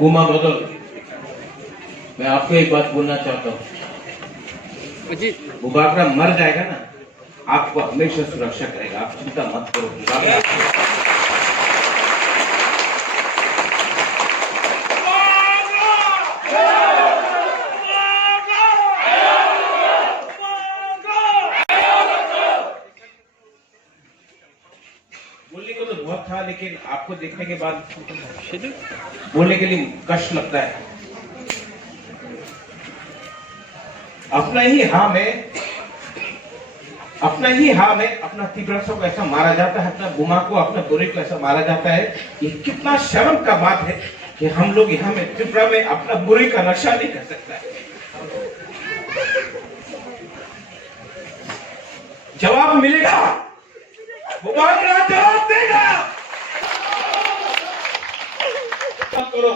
गुमा बदल, मैं आपको एक बात बोलना चाहता हूँ जी। वो बागरा मर जाएगा ना, आपको हमेशा सुरक्षा करेगा, आप चिंता मत करो। बोलने को तो बहुत था, लेकिन आपको देखने के बाद बोलने के लिए कष्ट लगता है। अपना ही हाँ में अपना तिब्रसों को ऐसा मारा जाता है, अपना गुमा को, अपना बुरे को ऐसा मारा जाता है। ये कितना शर्म का बात है कि हम लोग यहाँ में त्रिपुरा में अपना बुरे का रक्षा नहीं कर सकता है। जवाब मिलेगा, वो बागरा जवाब देगा। करो